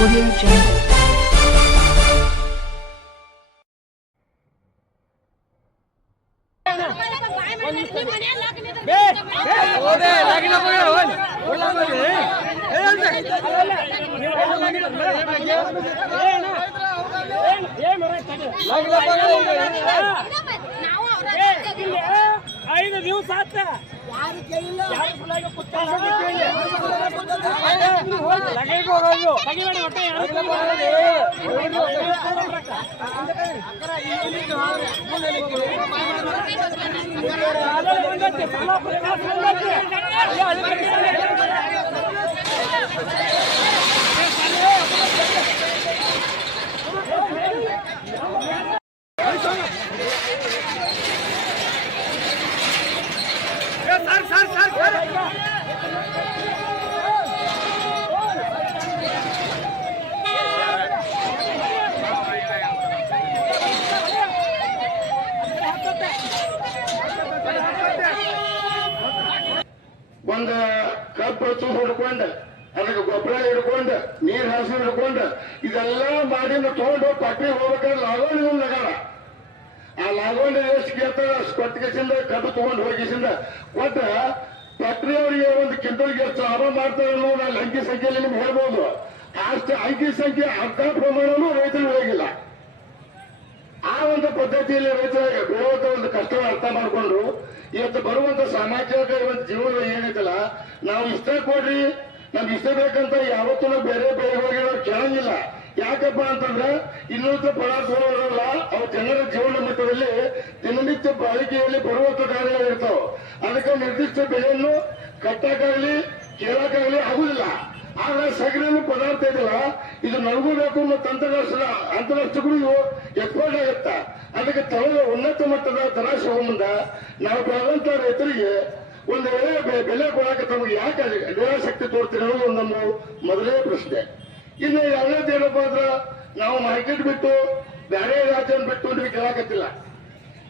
Audio Jungle. ಐದು ದಿವಸ ಆತ ಒಂದು ಕಬ್ಬು ಚೂರು ಹಿಡ್ಕೊಂಡು ಅದಕ್ಕೆ ಗೊಬ್ಬರ ಹಿಡ್ಕೊಂಡು ನೀರ್ ಹಾಸಿ ಹಿಡ್ಕೊಂಡು ಇದೆಲ್ಲ ಮಾಡಿ ತಗೊಂಡು ಪಟ್ಟಿ ಹೋಗ್ಬೇಕಾದ್ರೆ ಲಾಗೋಣಿ ಒಂದು ನಗಾಡ ಆ ಲಾಗೋಣಿ ಎಷ್ಟು ಕೇಳ್ತಾರ ಕೊಟ್ಟಿಗೆಸಿಂದ ಕಬ್ಬು ತಗೊಂಡು ಹೋಗಿಸಿಂದ ಕೊಟ್ಟ ಪಟ್ರಿ ಅವರಿಗೆ ಒಂದು ಕ್ವಿಂಟಲ್ಗೆ ಎಷ್ಟು ಲಾಭ ಮಾಡ್ತಾರೆ ಅನ್ನೋದು ಅಲ್ಲಿ ಅಂಕಿ ಸಂಖ್ಯೆಯಲ್ಲಿ ನಿಮ್ಗೆ ಹೇಳ್ಬೋದು. ಅಷ್ಟು ಅಂಕಿ ಸಂಖ್ಯೆ ಅರ್ಧ ಪ್ರಮಾಣನೂ ರೈತರಿಗೆ ಹೋಗಿಲ್ಲ. ಆ ಒಂದು ಪದ್ಧತಿಯಲ್ಲಿ ರೈತರ ಬರುವಂತ ಒಂದು ಕಷ್ಟ ಅರ್ಥ ಮಾಡಿಕೊಂಡು ಇವತ್ತು ಬರುವಂತ ಸಾಮಾಜಿಕ ಒಂದು ಜೀವನ ಏನೈತಲ್ಲ, ನಾವು ಇಷ್ಟ ಕೊಡ್ರಿ ನಮ್ಗೆ ಇಷ್ಟ ಬೇಕಂತ ಯಾವತ್ತೂ ಬೇರೆ ಬೇರೆ ಹೋಗಿ ನಾವು ಕೇಳಂಗಿಲ್ಲ. ಯಾಕಪ್ಪ ಅಂತಂದ್ರೆ ಇನ್ನೂತ ಪದಾರ್ಥಗಳಲ್ಲ ಅವು ಜನರ ಜೀವನ ಮಟ್ಟದಲ್ಲಿ ದಿನನಿತ್ಯ ಬಾಳಿಕೆಯಲ್ಲಿ ಬರುವಂತ ಕಾರ್ಯಗಳಿರ್ತಾವ. ಅದಕ್ಕೆ ನಿರ್ದಿಷ್ಟ ಬೆಲೆಯನ್ನು ಕಟ್ಟಕ್ಕಾಗಲಿ ಕೇಳಕ್ಕಾಗಲಿ ಆಗುದಿಲ್ಲ. ಆದ್ರೆ ಸಗಣಿಯನ್ನು ಪದಾರ್ಥ ಇದೆಯಲ್ಲ ಇದು ನನಗೂ ಬೇಕು ಮತ್ತು ಅಂತಾರಾಷ್ಟ್ರೀಯ ಎಕ್ಸ್ಪೋರ್ಟ್ ಆಗುತ್ತ. ಅದಕ್ಕೆ ಉನ್ನತ ಮಟ್ಟದ ತರಾಶಿ ಹೋಗುಂದ ನಾವು ಬೆಳೆದಂತ ರೈತರಿಗೆ ಒಂದು ಬೆಲೆ ಕೊಡಕ್ಕೆ ತಮಗೆ ಯಾಕೆ ನಿರಾಸಕ್ತಿ ತೋರ್ತೀರಿ ಅನ್ನೋದು ನಮ್ಮ ಮೊದಲೇ ಪ್ರಶ್ನೆ. ಇನ್ನು ಎರಡನೇದು ಏನಪ್ಪಾ ಅಂದ್ರೆ ನಾವು ಮಾರ್ಕೆಟ್ ಬಿಟ್ಟು ಬೇರೆ ರಾಜ್ಯ ಬಿಟ್ಟು ನೀವು ಕೇಳಾಕತ್ತಿಲ್ಲ.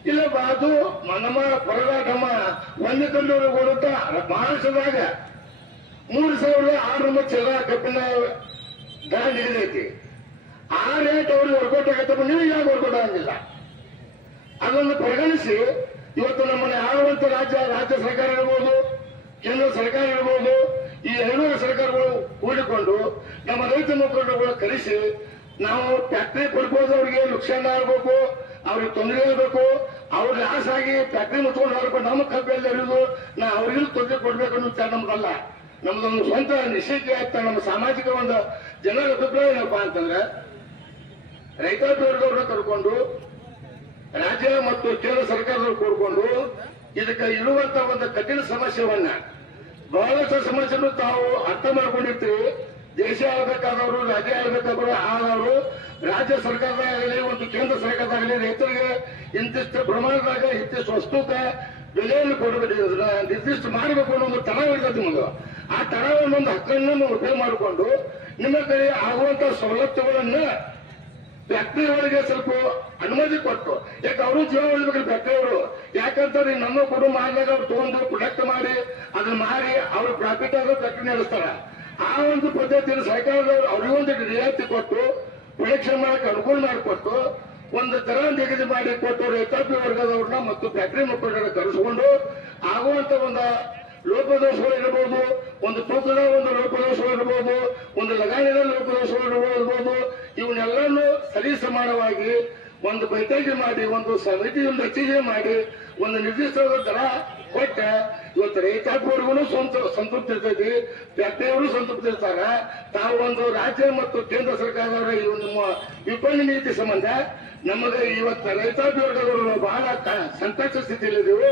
ಇಲ್ಲ ಅದು ನಮ್ಮ ಹೊರಗ ನಮ್ಮ ಒಂದೇ ತಂಡವ್ರಿಗೆ ಹೋದಂತ ಮಹಾರಾಷ್ಟ್ರದಾಗ 3,600 ಚಲ ಕಬ್ಬಿನ ದರ ನಿಗದಿ. ಆ ರೇಟ್ ಅವ್ರಿಗೆ ವರ್ಕೌಟ್ ಆಗತ್ತಪ್ಪ, ನೀವು ಯಾಕೆ ವರ್ಕೌಟ್ ಆಗಂಗಿಲ್ಲ? ಅದನ್ನು ಪರಿಗಣಿಸಿ ಇವತ್ತು ನಮ್ಮನ್ನ ಆಳುವಂತ ರಾಜ್ಯ ಸರ್ಕಾರ ಇರ್ಬೋದು, ಕೇಂದ್ರ ಸರ್ಕಾರ ಇರ್ಬೋದು, ಈ ಎರಡೂ ಸರ್ಕಾರಗಳು ಕೂಡಿಕೊಂಡು ನಮ್ಮ ರೈತ ಮುಖಂಡರುಗಳು ಕರೆಸಿ ನಾವು ಫ್ಯಾಕ್ಟ್ರಿ ಕೊಡ್ಬೋದು, ಅವ್ರಿಗೆ ನುಕ್ಸಾನ ಆಗ್ಬೇಕು, ಅವ್ರಿಗೆ ತೊಂದರೆ ಆಗ್ಬೇಕು, ಅವ್ರ ಲಾಸ್ ಆಗಿ ಫ್ಯಾಕ್ಟ್ರಿ ಮುಚ್ಕೊಂಡು ಹೋಗ್ಬೇಕು, ನಮ್ಮ ಕಬ್ಬೆಲ್ಲ ಇರೋದು ನಾ ಅವ್ರಿಗೂ ತೊಂದರೆ ಕೊಡ್ಬೇಕು ಅನ್ನೋ ವಿಚಾರ ನಮ್ದಲ್ಲ. ನಮ್ದೊಂದು ಸ್ವಂತ ನಿಶ್ಚಯ ಆಗ್ತಾ ನಮ್ಮ ಸಾಮಾಜಿಕ ಒಂದು ಜನರ ಅಭಿಪ್ರಾಯ ಏನಪ್ಪಾ ಅಂತಂದ್ರೆ ರೈತಾಪಿ ವರ್ಗವ್ರನ್ನ ಕರ್ಕೊಂಡು ರಾಜ್ಯ ಮತ್ತು ಕೇಂದ್ರ ಸರ್ಕಾರದವ್ರು ಕೂಡ್ಕೊಂಡು ಇದಕ್ಕೆ ಇರುವಂತ ಒಂದು ಕಠಿಣ ಸಮಸ್ಯೆವನ್ನ ಬಹಳಷ್ಟು ಸಮಸ್ಯೆಯನ್ನು ತಾವು ಅರ್ಥ ಮಾಡ್ಕೊಂಡಿರ್ತೀವಿ. ದೇಶ ಆಳ್ಬೇಕಾದವರು, ರಾಜ್ಯ ಆಳ್ಬೇಕಾದವರು ರಾಜ್ಯ ಸರ್ಕಾರದಾಗಲಿ ಒಂದು ಕೇಂದ್ರ ಸರ್ಕಾರದಾಗಲಿ ರೈತರಿಗೆ ಇಂತಿಷ್ಟು ಪ್ರಮಾಣದಾಗ ಇಂತಿಷ್ಟು ವಸ್ತುಕ ಬೆಲೆಯನ್ನು ಕೊಡಬೇಕು, ನಿರ್ದಿಷ್ಟ ಮಾಡಬೇಕು ಅನ್ನೋ ಒಂದು ತಡ ಇರ್ತದೆ ನಿಮಗೆ. ಆ ತಡವನ್ನೊಂದು ಹಕ್ಕನ್ನು ಉಪಯೋಗ ಮಾಡಿಕೊಂಡು ನಿಮ್ಮ ಕಡೆ ಆಗುವಂತ ಸವಲತ್ತುಗಳನ್ನ ಫ್ಯಾಕ್ಟ್ರಿ ಒಳಗೆ ಸ್ವಲ್ಪ ಅನುಮತಿ ಕೊಟ್ಟು, ಯಾಕೆ ಅವರು ಜೀವ ಉಳಿಬೇಕು ಫ್ಯಾಕ್ಟ್ರಿ ಅವರು. ಯಾಕಂತಾರೆ ನಮ್ಮ ಕುಟುಂಬ ಮಾಡಿದಾಗ ಅವ್ರು ತಗೊಂಡು ಪ್ರೊಡಕ್ಟ್ ಮಾಡಿ ಅದನ್ನ ಮಾರಿ ಅವ್ರ ಪ್ರಾಫಿಟ್ ಆಗ ಫ್ಯಾಕ್ಟ್ರಿ ನಡೆಸ್ತಾರ. ಆ ಒಂದು ಪದ್ಧತಿಯನ್ನು ಸರ್ಕಾರದವರು ಅವ್ರಿಗೊಂದು ರಿಯಾಯಿತಿ ಕೊಟ್ಟು ಪ್ರೊಡಕ್ಷನ್ ಮಾಡಕ್ಕೆ ಅನುಕೂಲ ಮಾಡಿಕೊಟ್ಟು ಒಂದು ದರ ನಿಗದಿ ಮಾಡಿ ಕೊಟ್ಟು ರೈತಾಪಿ ವರ್ಗದವ್ರನ್ನ ಮತ್ತು ಫ್ಯಾಕ್ಟ್ರಿ ಮುಖಂಡರನ್ನ ಕರೆಸಿಕೊಂಡು ಆಗುವಂತ ಒಂದು ಲೋಪದೋಷಗಳು ಇರಬಹುದು, ಒಂದು ತೂಕದ ಒಂದು ಲೋಪದೋಷಗಳು ಇರಬಹುದು, ಒಂದು ಲಗಾಣಿದ ಲೋಪದೋಷಗಳು ಇರಬಹುದು. ಇವನ್ನೆಲ್ಲನೂ ಸರಿ ಸಮಾನವಾಗಿ ಒಂದು ಬೈಠಕಿ ಮಾಡಿ ಒಂದು ಸಮಿತಿಯನ್ನು ರಚನೆ ಮಾಡಿ ಒಂದು ನಿರ್ದಿಷ್ಟವಾದ ದರ ಕೊಟ್ಟ ಇವತ್ತು ರೈತಾಪಿಯವರಿಗೂ ಸಂತೃಪ್ತಿ ಇರ್ತೈತಿ, ಫ್ಯಾಕ್ಟರಿಯವರು ಸಂತೃಪ್ತಿ ಇರ್ತಾರ. ತಾವು ಒಂದು ರಾಜ್ಯ ಮತ್ತು ಕೇಂದ್ರ ಸರ್ಕಾರದವರ ಈ ನಮ್ಮ ವಿಪಣಿ ನೀತಿ ಸಂಬಂಧ ನಮಗೆ ಇವತ್ತು ರೈತಾಪಿ ವರ್ಗದವರು ಬಹಳ ಸಂಕಷ್ಟ ಸ್ಥಿತಿಯಲ್ಲಿದ್ದೀವಿ.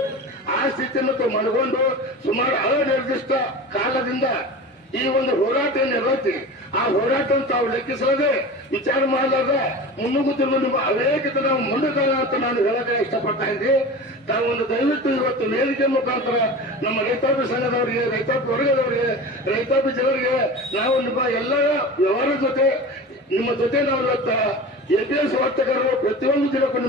ಆ ಸ್ಥಿತಿಯನ್ನು ಮನಗೊಂಡು ಸುಮಾರು ಅನಿರ್ದಿಷ್ಟ ಕಾಲದಿಂದ ಈ ಒಂದು ಹೋರಾಟ ಏನಿರತ್ತೆ ಆ ಹೋರಾಟ ತಾವು ಲೆಕ್ಕಿಸದೆ ವಿಚಾರ ಮಾಡಲಾದ ಮುನ್ನುಗ್ಗುತ್ತಿರುವ ನಿಮ್ಮ ಅವೇಕಿತ ನಾವು ಮುಂದೆಗಾಲ ಅಂತ ನಾನು ಹೇಳಕ್ಕೆ ಇಷ್ಟಪಡ್ತಾ ಇದ್ದೀನಿ. ತಾವು ಒಂದು ದಯವಿಟ್ಟು ಇವತ್ತು ವೇದಿಕೆ ಮುಖಾಂತರ ನಮ್ಮ ರೈತಾಪಿ ಸಂಘದವರಿಗೆ, ರೈತಾಪಿ ವರ್ಗದವರಿಗೆ, ರೈತಾಪಿ ಜನರಿಗೆ ನಾವು ನಿಮ್ಮ ಎಲ್ಲ ವ್ಯವಹಾರ ಜೊತೆ ನಿಮ್ಮ ಜೊತೆ ನಾವು ಇವತ್ತು APS ವರ್ತಕರು ಪ್ರತಿಯೊಂದು ದಿನಕ್ಕೂ